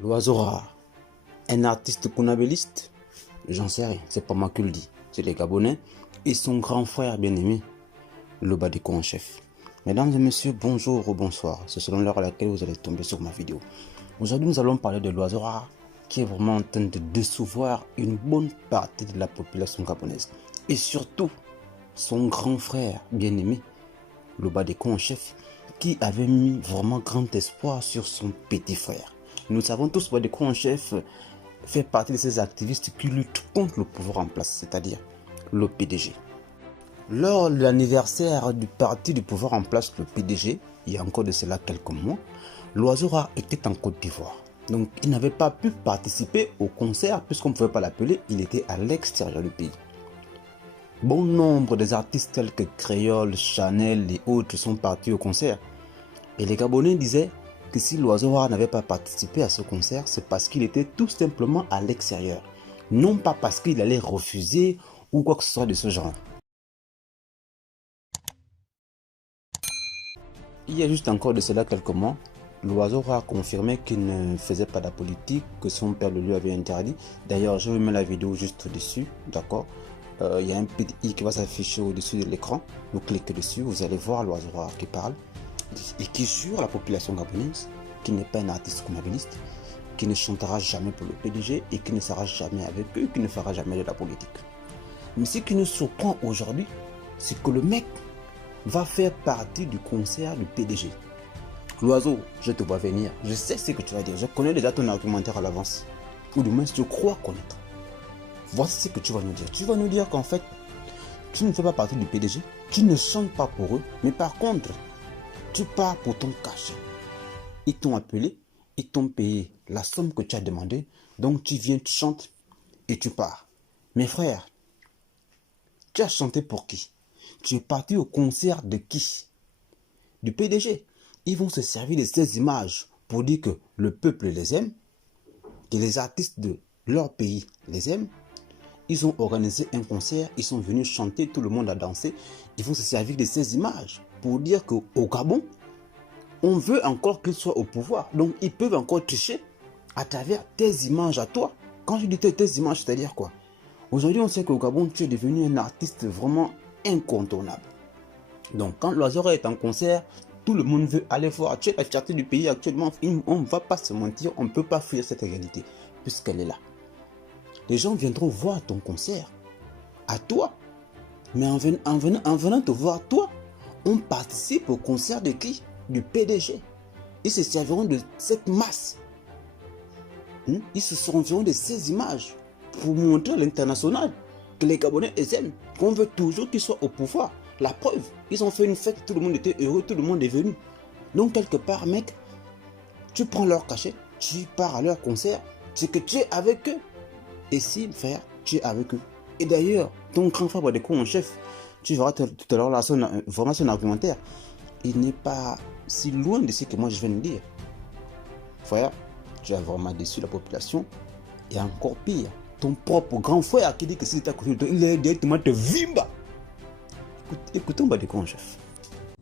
L'oiseau rare, un artiste kunabéliste? J'en sais rien, c'est pas moi qui le dis, c'est les Gabonais et son grand frère bien-aimé, le Badiko en chef. Mesdames et messieurs, bonjour ou bonsoir, c'est selon l'heure à laquelle vous allez tomber sur ma vidéo. Aujourd'hui, nous allons parler de l'oiseau rare qui est vraiment en train de décevoir une bonne partie de la population gabonaise. Et surtout, son grand frère bien-aimé, le Badiko en chef, qui avait mis vraiment grand espoir sur son petit frère. Nous savons tous que Badiko en chef fait partie de ces activistes qui luttent contre le pouvoir en place, c'est-à-dire le PDG. Lors de l'anniversaire du parti du pouvoir en place, le PDG, il y a encore de cela quelques mois, l'oiseau rare était en Côte d'Ivoire. Donc il n'avait pas pu participer au concert puisqu'on ne pouvait pas l'appeler, il était à l'extérieur du pays. Bon nombre des artistes tels que Créole, Chanel et autres sont partis au concert. Et les Gabonais disaient que si l'oiseau rare n'avait pas participé à ce concert, c'est parce qu'il était tout simplement à l'extérieur. Non pas parce qu'il allait refuser ou quoi que ce soit de ce genre. Il y a juste encore de cela quelques mois, l'oiseau rare confirmait qu'il ne faisait pas de la politique, que son père le lui avait interdit. D'ailleurs, je vais mettre la vidéo juste au-dessus, d'accord? Il y a un petit i qui va s'afficher au-dessus de l'écran. Vous cliquez dessus, vous allez voir l'oiseau rare qui parle et qui jure à la population gabonaise qu'il n'est pas un artiste kunabéliste, qui ne chantera jamais pour le PDG et qui ne sera jamais avec eux, qui ne fera jamais de la politique. Mais ce qui nous surprend aujourd'hui, c'est que le mec va faire partie du concert du PDG. L'oiseau, je te vois venir, je sais ce que tu vas dire, je connais déjà ton argumentaire à l'avance. Ou du moins, je crois connaître. Voici ce que tu vas nous dire. Tu vas nous dire qu'en fait, tu ne fais pas partie du PDG, tu ne chantes pas pour eux, mais par contre, tu pars pour ton cachet. Ils t'ont appelé, ils t'ont payé la somme que tu as demandé, donc tu viens, tu chantes et tu pars. Mes frères, tu as chanté pour qui? Tu es parti au concert de qui? Du PDG. Ils vont se servir de ces images pour dire que le peuple les aime, que les artistes de leur pays les aiment. Ils ont organisé un concert, ils sont venus chanter, tout le monde a dansé. Ils vont se servir de ces images pour dire qu'au Gabon, on veut encore qu'ils soient au pouvoir. Donc ils peuvent encore tricher à travers tes images à toi. Quand je dis tes images, c'est-à-dire quoi? Aujourd'hui, on sait qu'au Gabon, tu es devenu un artiste vraiment incontournable. Donc quand l'oiseau est en concert, tout le monde veut aller voir. Tu es la fierté du pays actuellement. On ne va pas se mentir, on ne peut pas fuir cette réalité puisqu'elle est là. Les gens viendront voir ton concert à toi. Mais en venant te voir toi, on participe au concert de qui? Du PDG. Ils se serviront de cette masse. Ils se serviront de ces images pour montrer à l'international que les Gabonais aiment, qu'on veut toujours qu'ils soient au pouvoir. La preuve, ils ont fait une fête, tout le monde était heureux, tout le monde est venu. Donc quelque part, mec, tu prends leur cachet, tu pars à leur concert, c'est que tu es avec eux. Et si, frère, tu es avec eux. Et d'ailleurs, ton grand frère Badiko en chef, tu verras tout à l'heure vraiment son argumentaire. Il n'est pas si loin de ce que moi je viens de dire. Frère, tu as vraiment déçu la population. Et encore pire, ton propre grand frère qui dit que si tu es à côté de toi, il est directement te vimba. Écoutons Badiko en chef.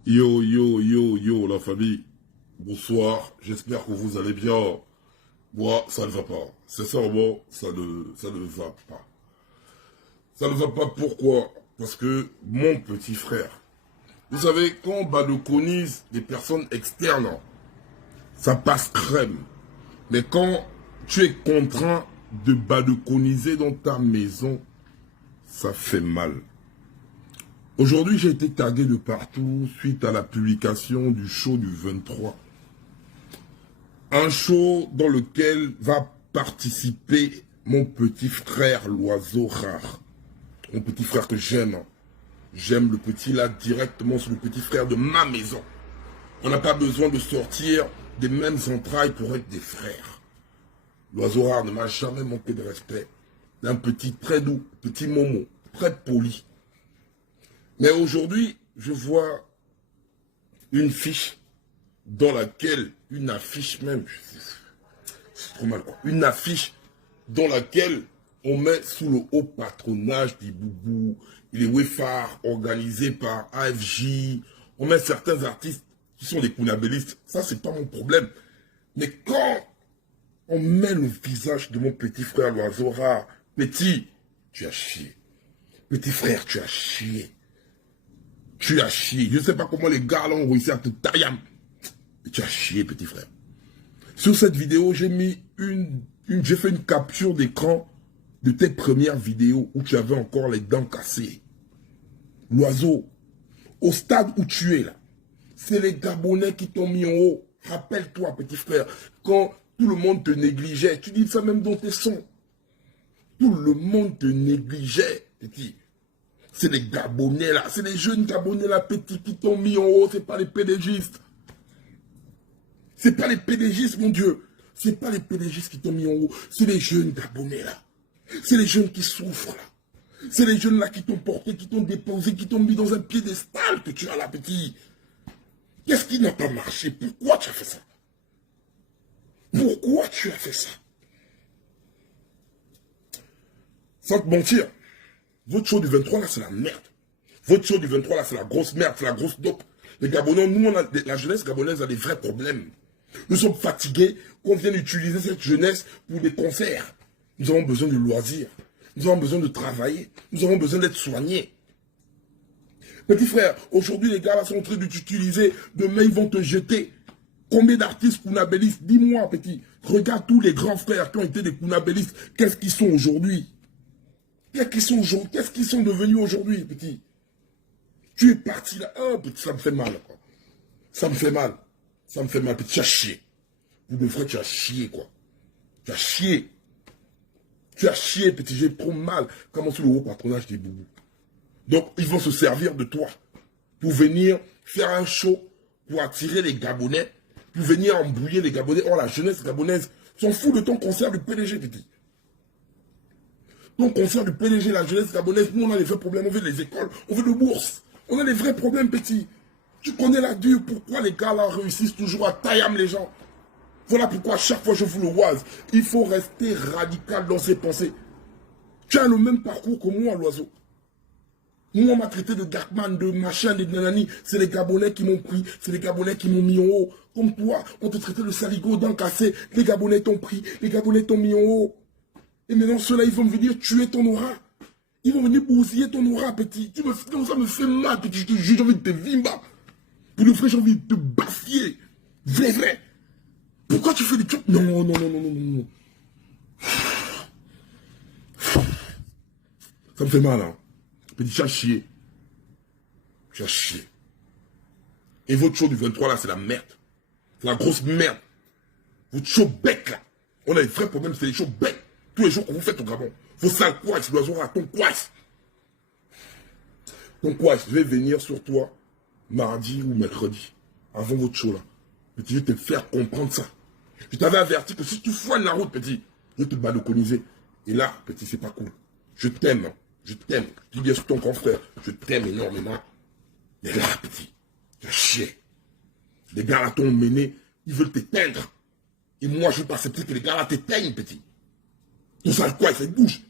Yo, yo, yo, yo, la famille. Bonsoir, j'espère que vous allez bien. Moi, ça ne va pas. Sincèrement, ça ne va pas. Ça ne va pas pourquoi? Parce que mon petit frère, vous savez, quand on balconise des personnes externes, ça passe crème. Mais quand tu es contraint de balconiser dans ta maison, ça fait mal. Aujourd'hui, j'ai été tagué de partout suite à la publication du show du 23. Un show dans lequel va participer mon petit frère, l'oiseau rare. Mon petit frère que j'aime. J'aime le petit là directement, c'est le petit frère de ma maison. On n'a pas besoin de sortir des mêmes entrailles pour être des frères. L'oiseau rare ne m'a jamais manqué de respect. Un petit très doux, petit Momo, très poli. Mais aujourd'hui, je vois une fiche dans laquelle, une affiche même, c'est trop mal quoi, une affiche dans laquelle on met sous le haut patronage des Boubou, les Wefar organisés par AFJ, on met certains artistes qui sont des kunabélistes, ça c'est pas mon problème. Mais quand On met le visage de mon petit frère l'oiseau rare. Petit, tu as chié. Petit frère, tu as chié. Tu as chié. Je ne sais pas comment les gars là ont réussi à te tailler. Mais tu as chié, petit frère. Sur cette vidéo, j'ai mis j'ai fait une capture d'écran de tes premières vidéos où tu avais encore les dents cassées. L'oiseau, au stade où tu es là, c'est les Gabonais qui t'ont mis en haut. Rappelle-toi, petit frère, quand tout le monde te négligeait, tu dis ça même dans tes sons. Tout le monde te négligeait, petit. C'est les Gabonais là, c'est les jeunes Gabonais là, petit, qui t'ont mis en haut, c'est pas les pédégistes. C'est pas les pédégistes, mon Dieu. C'est pas les pédégistes qui t'ont mis en haut, c'est les jeunes Gabonais là. C'est les jeunes qui souffrent là. C'est les jeunes là qui t'ont porté, qui t'ont déposé, qui t'ont mis dans un piédestal que tu as là, petit. Qu'est-ce qui n'a pas marché? Pourquoi tu as fait ça? Pourquoi tu as fait ça? Sans te mentir, votre show du 23 là, c'est la merde. Votre show du 23 là, c'est la grosse merde, c'est la grosse dope. Les Gabonais, nous, la jeunesse gabonaise a des vrais problèmes. Nous sommes fatigués qu'on vienne utiliser cette jeunesse pour des concerts. Nous avons besoin de loisirs. Nous avons besoin de travailler. Nous avons besoin d'être soignés. Petit frère, aujourd'hui, les gars là sont en train de t'utiliser. Demain, ils vont te jeter. Combien d'artistes kounabélistes? Dis-moi, petit. Regarde tous les grands frères qui ont été des kounabélistes. Qu'est-ce qu'ils sont aujourd'hui? Qu'est-ce qu'ils sont devenus aujourd'hui, petit? Tu es parti là. Oh, petit, ça me fait mal, quoi. Ça me fait mal. Ça me fait mal, petit. Tu as chié. Vous deux frères, tu as chié, quoi. Tu as chié. Tu as chié, petit. J'ai trop mal. Comment sur le haut patronage des boubous. Donc, ils vont se servir de toi pour venir faire un show, pour attirer les Gabonais, pour venir embrouiller les Gabonais. Oh, la jeunesse gabonaise s'en fout de ton concert du PDG, petit. Ton concert du PDG, la jeunesse gabonaise, nous, on a les vrais problèmes. On veut des écoles, on veut de bourses. On a les vrais problèmes, petit. Tu connais la dure, pourquoi les gars là réussissent toujours à tailler les gens. Voilà pourquoi à chaque fois je vous le oise, il faut rester radical dans ses pensées. Tu as le même parcours que moi, l'oiseau. Moi, on m'a traité de Darkman, de machin, de nanani. C'est les Gabonais qui m'ont pris, c'est les Gabonais qui m'ont mis en haut. Comme toi, on te traitait de saligo, dents cassées. Les Gabonais t'ont pris, les Gabonais t'ont mis en haut. Et maintenant, ceux-là, ils vont venir tuer ton aura. Ils vont venir bousiller ton aura, petit. Ça me fait mal, petit. Je te jure, j'ai envie de te vimba. Pour le frère, j'ai envie de te baffier. Vrai. Pourquoi tu fais des trucs? Non. Ça me fait mal, hein. Petit, tu as chié. Tu as chié. Et votre show du 23, là, c'est la merde. C'est la grosse merde. Votre show bec, là. On a des vrais problèmes, c'est les shows bec. Tous les jours que vous faites au Gabon. Vos sales couaches, l'oiseau à ton couache. Ton couache, je vais venir sur toi mardi ou mercredi. Avant votre show, là. Petit, je vais te faire comprendre ça. Je t'avais averti que si tu foines la route, petit, je vais te balconiser. Et là, petit, c'est pas cool. Je t'aime, hein. Je t'aime. Je dis bien sur ton grand frère. Je t'aime énormément. Mais là, petit, tu as chié. Les gars là t'ont mené, ils veulent t'éteindre. Et moi, je ne veux pas accepter que les gars là t'éteignent, petit. Tout ça, quoi, ça bouge.